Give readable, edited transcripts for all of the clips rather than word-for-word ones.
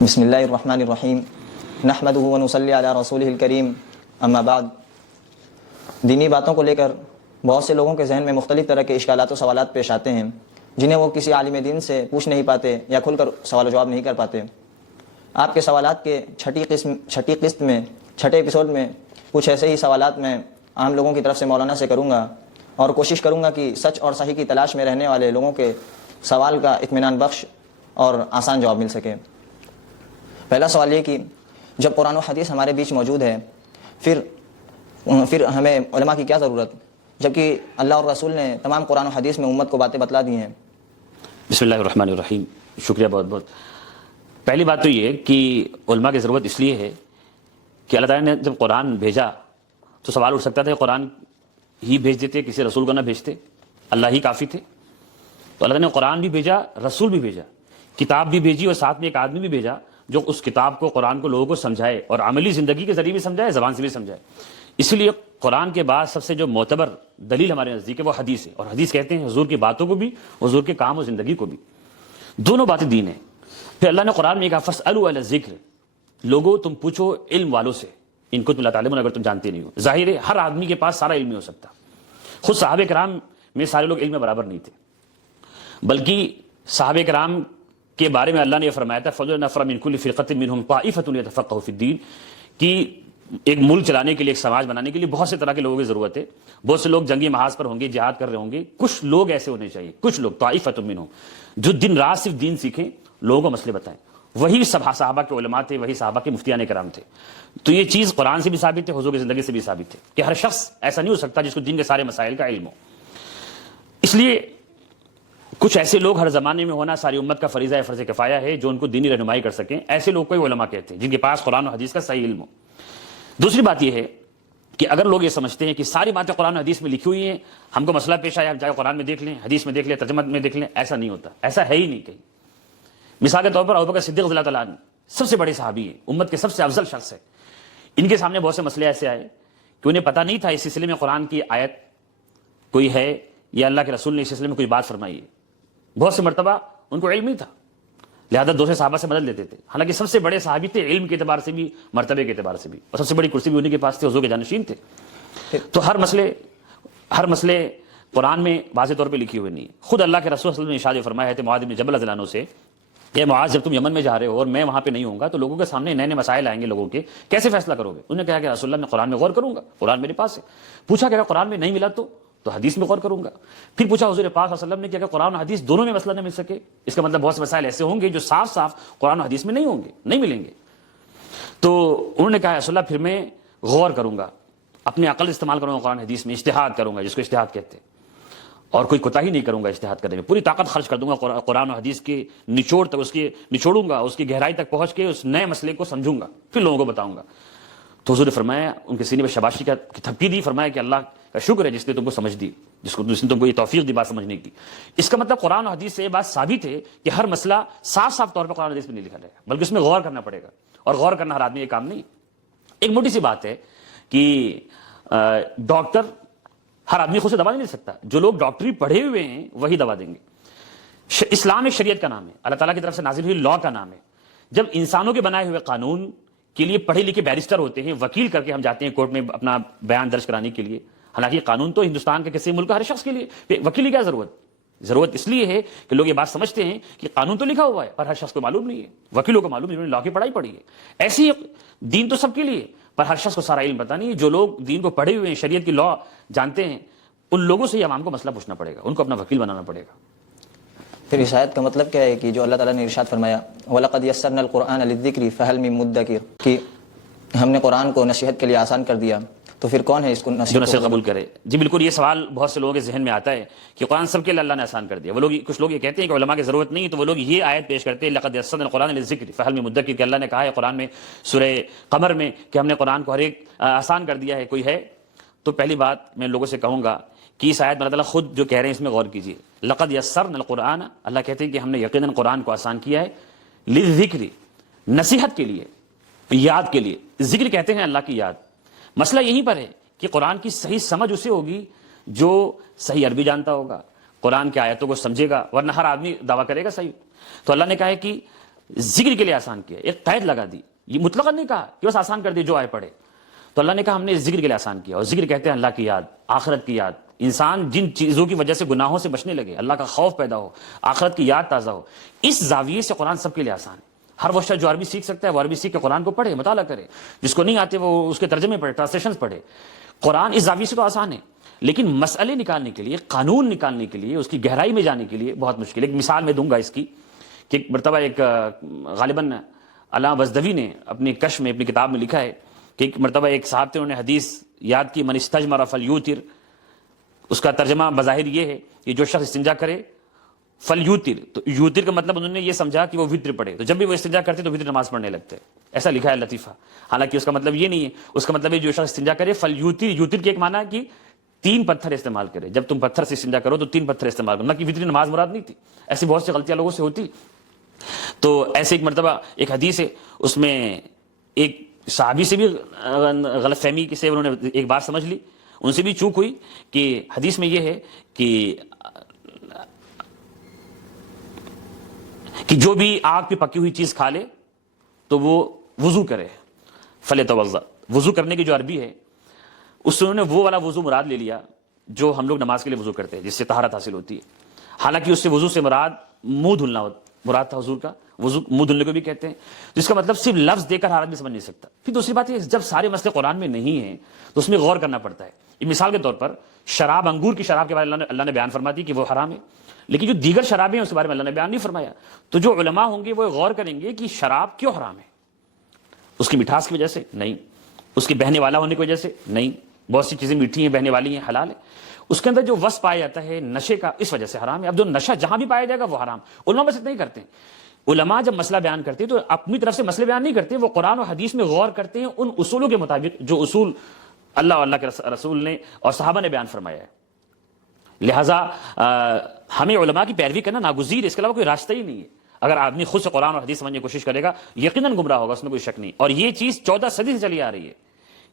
بسم اللہ الرحمن الرحیم نحمدہ ونصلی علی رسولہ الکریم اما بعد۔ دینی باتوں کو لے کر بہت سے لوگوں کے ذہن میں مختلف طرح کے اشکالات و سوالات پیش آتے ہیں جنہیں وہ کسی عالم دین سے پوچھ نہیں پاتے یا کھل کر سوال و جواب نہیں کر پاتے۔ آپ کے سوالات کے چھٹی قسط میں چھٹے ایپیسوڈ میں کچھ ایسے ہی سوالات میں عام لوگوں کی طرف سے مولانا سے کروں گا اور کوشش کروں گا کہ سچ اور صحیح کی تلاش میں رہنے والے لوگوں کے سوال کا اطمینان بخش اور آسان جواب مل سکے۔ پہلا سوال یہ کہ جب قرآن و حدیث ہمارے بیچ موجود ہے پھر ہمیں علماء کی کیا ضرورت، جبکہ اللہ اور رسول نے تمام قرآن و حدیث میں امت کو باتیں بتلا دی ہیں۔ بسم اللہ الرحمن الرحیم، شکریہ بہت بہت۔ پہلی بات تو یہ کہ علماء کی ضرورت اس لیے ہے کہ اللہ تعالیٰ نے جب قرآن بھیجا تو سوال اٹھ سکتا تھا کہ قرآن ہی بھیج دیتے، کسی رسول کو نہ بھیجتے، اللہ ہی کافی تھے۔ تو اللہ تعالیٰ نے قرآن بھی بھیجا، رسول بھی بھیجا، کتاب بھی بھیجی اور ساتھ میں ایک آدمی بھی بھیجا جو اس کتاب کو، قرآن کو لوگوں کو سمجھائے اور عملی زندگی کے ذریعے بھی سمجھائے، زبان سے بھی سمجھائے۔ اس لیے قرآن کے بعد سب سے جو معتبر دلیل ہمارے نزدیک ہے وہ حدیث ہے، اور حدیث کہتے ہیں حضور کی باتوں کو بھی، حضور کے کام و زندگی کو بھی، دونوں باتیں دین ہیں۔ پھر اللہ نے قرآن میں کہا فاسألوا اہل الذکر، لوگوں تم پوچھو علم والوں سے، ان کو تم لا تعلمون، اگر تم جانتے نہیں ہو۔ ظاہر ہے ہر آدمی کے پاس سارا علم نہیں ہو سکتا، خود صحابہ کرام میں سارے لوگ علم میں برابر نہیں تھے، بلکہ صحابہ کرام کے بارے میں اللہ نے یہ فرمایا تھا فَضْلُ نَفْرَ مِنْ كُلِّ فِرْقَةٍ مِّنْهُمْ طَائِفَةٌ يَتَفَقَّهُوا فِي الدِّينِ، کہ ایک ملک چلانے کے لیے، ایک سماج بنانے کے لیے بہت سے طرح کے لوگوں کی ضرورت ہے۔ بہت سے لوگ جنگی محاذ پر ہوں گے، جہاد کر رہے ہوں گے، کچھ لوگ ایسے ہونے چاہیے، کچھ لوگ طائفۃ منہم جو دن رات صرف دین سیکھیں، لوگوں کو مسئلے بتائیں۔ وہی صحابہ کے علماء تھے، وہی صحابہ کے مفتیان کرام تھے۔ تو یہ چیز قرآن سے بھی ثابت ہے، حضور کی زندگی سے بھی ثابت ہے کہ ہر شخص ایسا نہیں ہو سکتا جس کو دین کے سارے مسائل کا علم ہو۔ اس لیے کچھ ایسے لوگ ہر زمانے میں ہونا ساری امت کا فریضہ ہے، فرض کفایہ ہے، جو ان کو دینی رہنمائی کر سکیں۔ ایسے لوگ کو علماء کہتے ہیں جن کے پاس قرآن و حدیث کا صحیح علم ہو۔ دوسری بات یہ ہے کہ اگر لوگ یہ سمجھتے ہیں کہ ساری باتیں قرآن و حدیث میں لکھی ہوئی ہیں، ہم کو مسئلہ پیش آیا جائے قرآن میں دیکھ لیں، حدیث میں دیکھ لیں، ترجمہ میں دیکھ لیں، ایسا نہیں ہوتا، ایسا ہے ہی نہیں کہیں۔ مثال کے طور پر ابوبکر صدیق رضی اللہ تعالیٰ عنہ سب سے بڑے صحابی ہیں، امت کے سب سے افضل شخص ہے۔ ان کے سامنے بہت سے مسئلے ایسے آئے کہ انہیں پتہ نہیں تھا اس سلسلے میں قرآن کی آیت کوئی ہے یا اللہ کے رسول نے اس سلسلے میں کوئی بات فرمائی ہے۔ بہت سے مرتبہ ان کو علم نہیں تھا، لہذا دوسرے صحابہ سے مدد لیتے تھے، حالانکہ سب سے بڑے صحابی تھے علم کے اعتبار سے بھی، مرتبے کے اعتبار سے بھی، اور سب سے بڑی کرسی بھی انہیں کے پاس تھی، حضور کے جانشین تھے۔ تو ہر مسئلے قرآن میں واضح طور پہ لکھی ہوئی نہیں۔ خود اللہ کے رسول صلی اللہ علیہ وسلم نے ارشاد فرمایا ہے معاذ بن جبل رضی اللہ عنہ سے کہ معاذ جب تم یمن میں جا رہے ہو اور میں وہاں پہ نہیں ہوں گا تو لوگوں کے سامنے نئے نئے مسائل آئیں گے، لوگوں کے کیسے فیصلہ کرو گے؟ انہوں نے کہا کہ رسول اللہ میں قرآن میں غور کروں گا، قرآن میرے پاس ہے۔ پوچھا کہ اگر قرآن میں نہیں ملا تو حدیث میں غور کروں گا۔ پھر پوچھا حضور پاک صلی اللہ علیہ وسلم نے کہ اگر قرآن و حدیث دونوں میں مسئلہ نہ مل سکے، اس کا مطلب بہت سے مسائل ایسے ہوں گے جو صاف صاف قرآن و حدیث میں نہیں ہوں گے، نہیں ملیں گے۔ تو انہوں نے کہا رسول اللہ پھر میں غور کروں گا، اپنے عقل استعمال کروں گا، قرآن حدیث میں اجتہاد کروں گا، جس کو اجتہاد کہتے ہیں، اور کوئی کوتاہی نہیں کروں گا اجتہاد کرنے میں، پوری طاقت خرچ کر دوں گا قرآن و حدیث کے نچوڑ تک، اس کے نچوڑوں گا، اس کی گہرائی تک پہنچ کے اس نئے مسئلے کو سمجھوں گا، پھر لوگوں کو بتاؤں گا۔ تو حضور نے فرمایا، ان کے سینے پہ شاباشی کا تھپکی دی، فرمایا کہ اللہ کا شکر ہے جس نے تم کو سمجھ دی، جس نے تم کو یہ توفیق دی بات سمجھنے کی۔ اس کا مطلب قرآن و حدیث سے یہ بات ثابت ہے کہ ہر مسئلہ صاف صاف طور پہ قرآن و حدیث میں نہیں لکھا جائے گا، بلکہ اس میں غور کرنا پڑے گا، اور غور کرنا ہر آدمی یہ کام نہیں۔ ایک موٹی سی بات ہے کہ ڈاکٹر ہر آدمی خود سے دوا نہیں دے سکتا، جو لوگ ڈاکٹری پڑھے ہوئے ہیں وہی دوا دیں گے۔ اسلام ایک شریعت کا نام ہے، اللہ تعالیٰ کی طرف سے نازل ہوئی لاء کا نام ہے۔ جب انسانوں کے بنائے ہوئے قانون کے لیے پڑھے لکھے بیرسٹر ہوتے ہیں، وکیل کر کے ہم جاتے ہیں کورٹ میں اپنا بیان درج کرانے کے لیے، حالانکہ قانون تو ہندوستان کے کسی ملک کا ہر شخص کے لیے، وکیل کی کیا ضرورت اس لیے ہے کہ لوگ یہ بات سمجھتے ہیں کہ قانون تو لکھا ہوا ہے پر ہر شخص کو معلوم نہیں ہے، وکیلوں کو معلوم ہے جنہوں نے لاء کی پڑھائی پڑھی ہے۔ ایسی دین تو سب کے لیے، پر ہر شخص کو سارا علم پتہ نہیں ہے۔ جو لوگ دین کو پڑھے ہوئے ہیں، شریعت کی لاء جانتے ہیں، ان لوگوں سے ہی عوام کو مسئلہ پوچھنا پڑے گا، ان کو اپنا وکیل بنانا پڑے گا۔ پھر اس آیت کا مطلب کیا ہے کہ جو اللہ تعالیٰ نے ارشاد فرمایا وَلَقَدْ يَسَّرْنَا الْقُرْآنَ لِلذِّكْرِ فَهَلْ مِن مُدَّكِرٍ، کہ ہم نے قرآن کو نصیحت کے لیے آسان کر دیا، تو پھر کون ہے اس کو جو نصیحت قبول کرے؟ جی بالکل، یہ سوال بہت سے لوگوں کے ذہن میں آتا ہے کہ قرآن سب کے لیے اللہ نے آسان کر دیا۔ کچھ لوگ یہ کہتے ہیں کہ علماء کی ضرورت نہیں، تو وہ لوگ یہ آیت پیش کرتے ہیں لَقَدْ يَسَّرْنَا الْقُرْآنَ لِلذِّكْرِ فَهَلْ مِن مُدَّكِرٍ، کہ اللہ نے کہا ہے قرآن میں سورہ قمر میں کہ ہم نے قرآن کو ہر ایک آسان کر دیا ہے، کوئی ہے؟ تو پہلی بات میں لوگوں سے کہوں گا کہ اس آیت میں اللہ تعالیٰ خود جو کہہ رہے ہیں اس میں غور کیجیے۔ لَقَدْ يَسَّرْنَا الْقُرْآنَ، اللہ کہتے ہیں کہ ہم نے یقیناً قرآن کو آسان کیا ہے، لِلذِّكْرِ، نصیحت کے لیے، یاد کے لیے۔ ذکر کہتے ہیں اللہ کی یاد۔ مسئلہ یہیں پر ہے کہ قرآن کی صحیح سمجھ اسے ہوگی جو صحیح عربی جانتا ہوگا، قرآن کی آیتوں کو سمجھے گا، ورنہ ہر آدمی دعویٰ کرے گا صحیح۔ تو اللہ نے کہا ہے کہ ذکر کے لیے آسان کیا, ایک قید لگا دی. یہ مطلقاً نہیں کہا کہ بس آسان کر دی جو آئے پڑھے. تو اللہ نے کہا ہم نے ذکر کے لیے آسان کیا, اور ذکر کہتے ہیں اللہ کی یاد, آخرت کی یاد. انسان جن چیزوں کی وجہ سے گناہوں سے بچنے لگے, اللہ کا خوف پیدا ہو, آخرت کی یاد تازہ ہو, اس زاویے سے قرآن سب کے لیے آسان ہے. ہر وہ شخص جو عربی سیکھ سکتا ہے وہ عربی سیکھ کے قرآن کو پڑھے, مطالعہ کرے. جس کو نہیں آتے وہ اس کے ترجمے پڑھے, ٹرانسلیشنز پڑھے. قرآن اس زاویے سے تو آسان ہے, لیکن مسئلے نکالنے کے لیے, قانون نکالنے کے لیے, اس کی گہرائی میں جانے کے لیے بہت مشکل ہے. ایک مثال میں دوں گا اس کی کہ ایک مرتبہ ایک غالباً علامہ بزدوی نے اپنی کشف میں, اپنی کتاب میں لکھا ہے کہ ایک مرتبہ ایک صاحب تھے, انہوں نے حدیث یاد کی من استجمر فلیوتر. اس کا ترجمہ بظاہر یہ ہے کہ جو شخص استنجا کرے فلیوتر. تو یوتر کا مطلب انہوں نے یہ سمجھا کہ وہ وتر پڑھے, تو جب بھی وہ استنجا کرتے تو وتر نماز پڑھنے لگتے. ایسا لکھا ہے لطیفہ. حالانکہ اس کا مطلب یہ نہیں ہے, اس کا مطلب ہے جو شخص استنجا کرے فلیوتر. یوتر کی ایک معنی ہے کہ 3 پتھر استعمال کرے. جب تم پتھر سے استنجا کرو تو 3 پتھر استعمال کرو, نہ کہ وتر نماز مراد نہیں تھی. ایسی بہت سی غلطیاں لوگوں سے ہوتی. تو ایسے ایک مرتبہ ایک حدیث ہے, اس میں ایک صحابی سے بھی غلط فہمی سے انہوں نے ایک بات سمجھ لی, ان سے بھی چوک ہوئی کہ حدیث میں یہ ہے کہ جو بھی آگ پہ پکی ہوئی چیز کھا لے تو وہ وضو کرے. فلیتوضا, وضو کرنے کی جو عربی ہے اس سے انہوں نے وہ والا وضو مراد لے لیا جو ہم لوگ نماز کے لیے وضو کرتے ہیں, جس سے طہارت حاصل ہوتی ہے. حالانکہ اس سے وضو سے مراد منہ دھلنا مراد تھا. حضور کا وضو منہ دھلنے کو بھی کہتے ہیں, جس کا مطلب صرف لفظ دے کر آدمی سمجھ نہیں سکتا. پھر دوسری بات یہ, جب سارے مسئلے قرآن میں نہیں ہیں تو اس میں غور کرنا پڑتا ہے. مثال کے طور پر شراب, انگور کی شراب کے بارے میں اللہ نے بیان فرما دی کہ وہ حرام ہے, لیکن جو دیگر شرابیں ہیں اس کے بارے میں اللہ نے بیان نہیں فرمایا. تو جو علماء ہوں گے وہ غور کریں گے کہ شراب کیوں حرام ہے. اس کی مٹھاس کی وجہ سے نہیں, اس کے بہنے والا ہونے کی وجہ سے نہیں. بہت سی چیزیں میٹھی ہیں, بہنے والی ہیں, حلال ہے. اس کے اندر جو وصف پایا جاتا ہے نشے کا, اس وجہ سے حرام ہے. اب جو نشہ جہاں بھی پایا جائے گا وہ حرام. علماء بس اتنا ہی کرتے ہیں. علماء جب مسئلہ بیان کرتے ہیں تو اپنی طرف سے مسئلے بیان نہیں کرتے, وہ قرآن و حدیث میں غور کرتے ہیں ان اصولوں کے مطابق جو اصول اللہ اور اللہ کے رسول نے اور صحابہ نے بیان فرمایا ہے. لہٰذا ہمیں علماء کی پیروی کرنا ناگزیر ہے, اس کے علاوہ کوئی راستہ ہی نہیں ہے. اگر آدمی خود سے قرآن اور حدیث سمجھنے کی کوشش کرے گا یقیناً گمراہ ہوگا, اس میں کوئی شک نہیں. اور یہ چیز 14 صدی سے چلی آ رہی ہے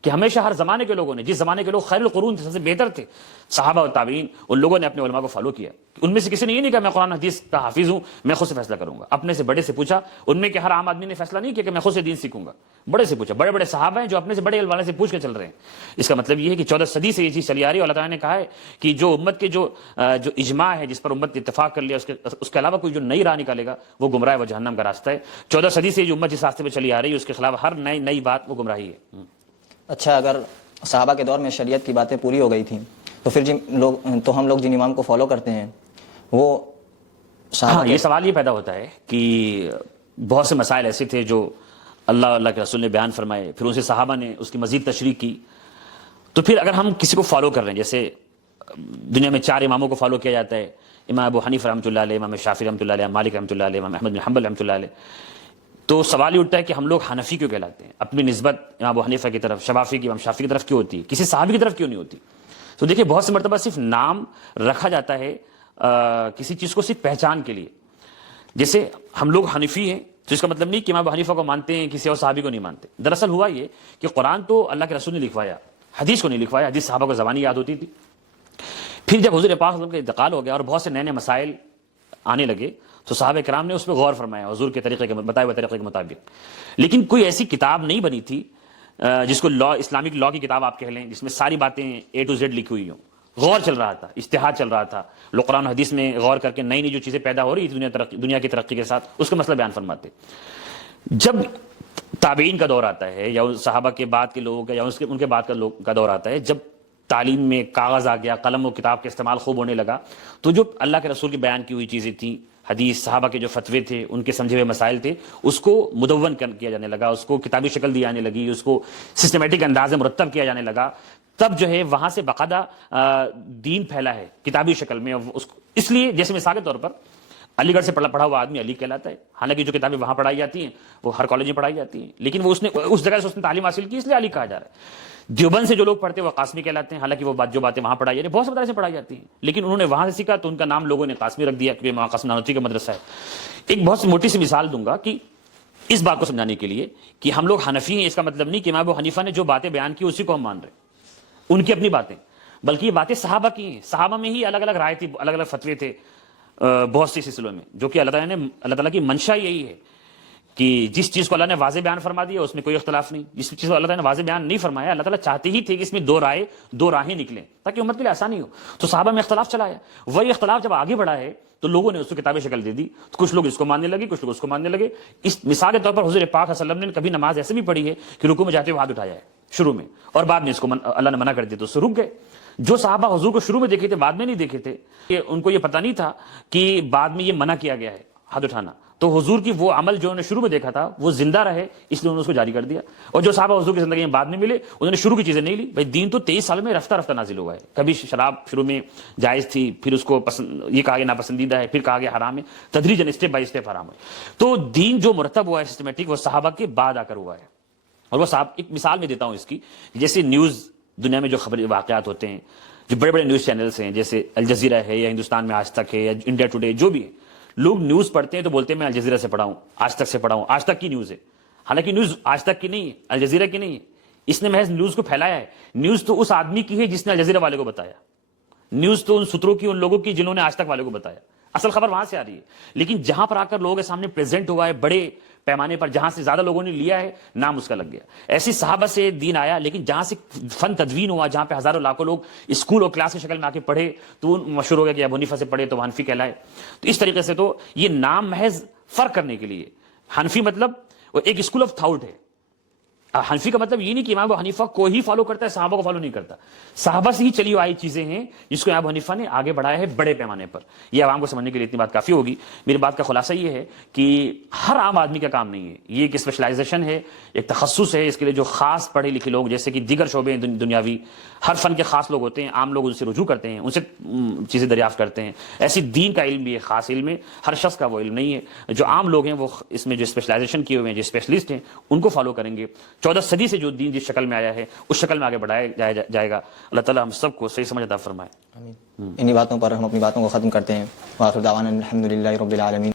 کہ ہمیشہ ہر زمانے کے لوگوں نے, جس زمانے کے لوگ خیر القرون سب سے بہتر تھے, صحابہ اور تابعین, ان لوگوں نے اپنے علماء کو فالو کیا. ان میں سے کسی نے یہ نہیں کہا میں قرآن حدیث کا حافظ ہوں, میں خود سے فیصلہ کروں گا. اپنے سے بڑے سے پوچھا, ان میں کہ ہر عام آدمی نے فیصلہ نہیں کیا کہ میں خود سے دین سیکھوں گا. بڑے سے پوچھا, بڑے بڑے صحابہ ہیں جو اپنے سے بڑے علماء سے پوچھ کے چل رہے ہیں. اس کا مطلب یہ ہے کہ 14 صدی سے یہ چیز چلی آ رہی ہے. اللہ تعالیٰ نے کہا ہے کہ جو امت کے جو اجماع ہے, جس پر امت نے اتفاق کر لیا, اس کے علاوہ کوئی جو نئی راہ نکالے گا وہ گمراہ ہے, وہ جہنم کا راستہ ہے. 14 صدی سے جو امت جس راستے پہ چلی آ رہی ہے اس کے خلاف ہر نئی بات وہ گمراہی ہے. اچھا, اگر صحابہ کے دور میں شریعت کی باتیں پوری ہو گئی تھیں تو پھر ہم لوگ جن امام کو فالو کرتے ہیں وہ ہاں, یہ سوال یہ پیدا ہوتا ہے کہ بہت سے مسائل ایسے تھے جو اللہ کے رسول نے بیان فرمائے, پھر ان سے صحابہ نے اس کی مزید تشریح کی. تو پھر اگر ہم کسی کو فالو کر رہے ہیں, جیسے دنیا میں 4 اماموں کو فالو کیا جاتا ہے, امام ابو حنیفہ رحمۃ اللہ علیہ, امام شافعی رحمۃ اللہ علیہ, مالک رحمۃ اللہ علیہ, امام احمد بن حنبل رحمۃ اللہ علیہ, تو سوال یہ اٹھتا ہے کہ ہم لوگ حنفی کیوں کہلاتے ہیں؟ اپنی نسبت امام ابو حنیفہ کی طرف, شافعی کی, امام شافعی کی طرف کیوں ہوتی ہے, کسی صحابی کی طرف کیوں نہیں ہوتی؟ تو دیکھیں بہت سی مرتبہ صرف نام رکھا جاتا ہے کسی چیز کو صرف پہچان کے لیے. جیسے ہم لوگ حنفی ہیں تو اس کا مطلب نہیں کہ امام ابو حنیفہ کو مانتے ہیں, کسی اور صحابی کو نہیں مانتے. دراصل ہوا یہ کہ قرآن تو اللہ کے رسول نے لکھوایا, حدیث کو نہیں لکھوایا. حدیث صحابہ کو زبانی یاد ہوتی تھی. پھر جب حضور پاک صلی اللہ علیہ وسلم کا انتقال ہو گیا اور بہت سے نئے مسائل آنے لگے تو صحابہ کرام نے اس پہ غور فرمایا حضور کے طریقے کے بتائے ہوئے طریقے کے مطابق. لیکن کوئی ایسی کتاب نہیں بنی تھی جس کو اسلامک لا کی کتاب آپ کہہ لیں, جس میں ساری باتیں A to Z لکھی ہوئی ہوں. غور چل رہا تھا, اجتہاد چل رہا تھا. لوگ قرآن و حدیث میں غور کر کے نئی جو چیزیں پیدا ہو رہی تھی دنیا کی ترقی کے ساتھ, اس کا مسئلہ بیان فرماتے. جب تابعین کا دور آتا ہے یا صحابہ کے بعد کے لوگوں کا یا ان کے بعد کا دور آتا ہے, جب تعلیم میں کاغذ آ گیا, قلم و کتاب کا استعمال خوب ہونے لگا, تو جو اللہ کے رسول کی بیان کی ہوئی چیزیں تھیں, حدیث, صحابہ کے جو فتوے تھے, ان کے سمجھے ہوئے مسائل تھے, اس کو مدون کیا جانے لگا, اس کو کتابی شکل دی جانے لگی, اس کو سسٹمیٹک انداز میں مرتب کیا جانے لگا. تب جو ہے وہاں سے باقاعدہ دین پھیلا ہے کتابی شکل میں. اس لیے جیسے مثال کے طور پر علی گڑھ سے پڑھا ہوا آدمی علی کہلاتا ہے. حالانکہ جو کتابیں وہاں پڑھائی جاتی ہیں وہ ہر کالج میں پڑھائی جاتی ہیں, لیکن وہ اس جگہ سے اس نے تعلیم حاصل کی, اس لیے علی کہا جا رہا ہے. دیوبند سے جو لوگ پڑھتے ہیں وہ قاسمی کہلاتے ہیں, حالانکہ وہ جو باتیں وہاں پڑھائی جاتی ہیں بہت سے مدارس سے پڑھائی جاتی ہیں, لیکن انہوں نے وہاں سے سیکھا تو ان کا نام لوگوں نے قاسمی رکھ دیا کیونکہ وہاں قاسم نانوتوی کا مدرسہ ہے. ایک بہت سی موٹی سی مثال دوں گا کہ اس بات کو سمجھانے کے لیے کہ ہم لوگ حنفی ہیں, اس کا مطلب نہیں کہ امام ابو حنیفہ نے جو باتیں بیان کی اسی کو ہم مان رہے ہیں, ان کی اپنی باتیں, بلکہ یہ باتیں صحابہ کی ہیں. صحابہ میں ہی الگ الگ رائے تھی, الگ الگ فتوے تھے بہت سی سلسلوں میں, جو کہ اللہ تعالیٰ کی منشا یہی ہے کہ جس چیز کو اللہ نے واضح بیان فرما دیا اس میں کوئی اختلاف نہیں، جس چیز کو اللہ تعالیٰ نے واضح بیان نہیں فرمایا اللہ تعالیٰ چاہتے ہی تھے کہ اس میں دو راہیں نکلیں تاکہ امت کے لیے آسانی ہو، تو صحابہ میں اختلاف چلا ہے، وہی اختلاف جب آگے بڑھا ہے تو لوگوں نے اس کو کتاب شکل دے دی، تو کچھ لوگ اس کو ماننے لگے، کچھ لوگ اس کو ماننے لگے۔ اس مثال کے طور پر حضور پاک صلی اللہ علیہ وسلم نے کبھی نماز ایسے بھی پڑھی ہے کہ رکوع میں جاتے ہوئے ہاتھ اٹھایا ہے شروع میں، اور بعد میں اس کو اللہ نے منع کر دیا تو اس سے رک گئے۔ جو صحابہ حضور کو شروع میں دیکھے تھے بعد میں نہیں دیکھے تھے، ان کو یہ پتہ نہیں تھا کہ بعد میں یہ منع کیا گیا ہے ہاتھ اٹھانا، تو حضور کی وہ عمل جو انہوں نے شروع میں دیکھا تھا وہ زندہ رہے اس لیے انہوں نے اس کو جاری کر دیا۔ اور جو صحابہ حضور کی زندگی میں بعد میں ملے انہوں نے شروع کی چیزیں نہیں لی، بھائی دین تو 23 سال میں رفتہ رفتہ نازل ہوا ہے، کبھی شراب شروع میں جائز تھی، پھر اس کو یہ کہا گیا ناپسندیدہ ہے، پھر کہا گیا حرام ہے، تدریجاً اسٹیپ بائی اسٹیپ حرام ہے۔ تو دین جو مرتب ہوا ہے سسٹمیٹک وہ صحابہ کے بعد آ کر ہوا ہے، اور وہ صاحب ایک مثال میں دیتا ہوں اس کی، جیسے نیوز دنیا میں جو خبر واقعات ہوتے ہیں، جو بڑے بڑے نیوز چینلز ہیں جیسے الجزیرہ ہے یا ہندوستان میں آج تک ہے یا انڈیا ٹوڈے جو بھی ہے، لوگ نیوز پڑھتے ہیں تو بولتے ہیں میں الجزیرہ سے پڑھا ہوں، آج تک سے پڑھا ہوں، آج تک کی نیوز ہے، حالانکہ نیوز آج تک کی نہیں ہے، الجزیرہ کی نہیں ہے، اس نے محض نیوز کو پھیلایا ہے۔ نیوز تو اس آدمی کی ہے جس نے الجزیرہ والے کو بتایا، نیوز تو ان ستروں کی، ان لوگوں کی جنہوں نے آج تک والے کو بتایا، اصل خبر وہاں سے آ رہی ہے۔ لیکن جہاں پر آ کر لوگوں کے سامنے پریزنٹ ہوا ہے بڑے پیمانے پر، جہاں سے زیادہ لوگوں نے لیا ہے نام اس کا لگ گیا۔ ایسی صحابہ سے دین آیا، لیکن جہاں سے فن تدوین ہوا، جہاں پہ ہزاروں لاکھوں لوگ اسکول اور کلاس کی شکل میں آ کے پڑھے تو مشہور ہو گیا کہ ابو حنیفہ سے پڑھے تو وہ حنفی کہلائے۔ تو اس طریقے سے تو یہ نام محض فرق کرنے کے لیے، حنفی مطلب وہ ایک اسکول آف تھاٹ ہے، حنفی کا مطلب یہ نہیں کہ امام ابو حنیفہ کو ہی فالو کرتا ہے، صحابہ کو فالو نہیں کرتا، صحابہ سے ہی چلی آئی چیزیں ہیں جس کو امام ابو حنیفہ نے آگے بڑھایا ہے بڑے پیمانے پر۔ یہ عوام کو سمجھنے کے لیے اتنی بات کافی ہوگی۔ میری بات کا خلاصہ یہ ہے کہ ہر عام آدمی کا کام نہیں ہے، یہ ایک اسپیشلائزیشن ہے، ایک تخصص ہے، اس کے لیے جو خاص پڑھے لکھے لوگ جیسے کہ دیگر شعبے ہیں دنیاوی، ہر فن کے خاص لوگ ہوتے ہیں، عام لوگ ان سے رجوع کرتے ہیں، ان سے چیزیں دریافت کرتے ہیں۔ ایسی دین کا علم بھی ایک خاص علم ہے، ہر شخص کا وہ علم نہیں ہے۔ جو عام لوگ ہیں وہ اس میں جو اسپیشلائزیشن کیے ہوئے ہیں، جو اسپیشلسٹ ہیں ان کو فالو کریں گے۔ 14 صدی سے جو دین جس شکل میں آیا ہے اس شکل میں آگے بڑھایا جائے گا۔ اللہ تعالیٰ ہم سب کو صحیح سمجھ عطا فرمائے۔ انہی باتوں پر ہم اپنی باتوں کو ختم کرتے ہیں۔ وآخر دعوانا الحمدللہ رب العالمین۔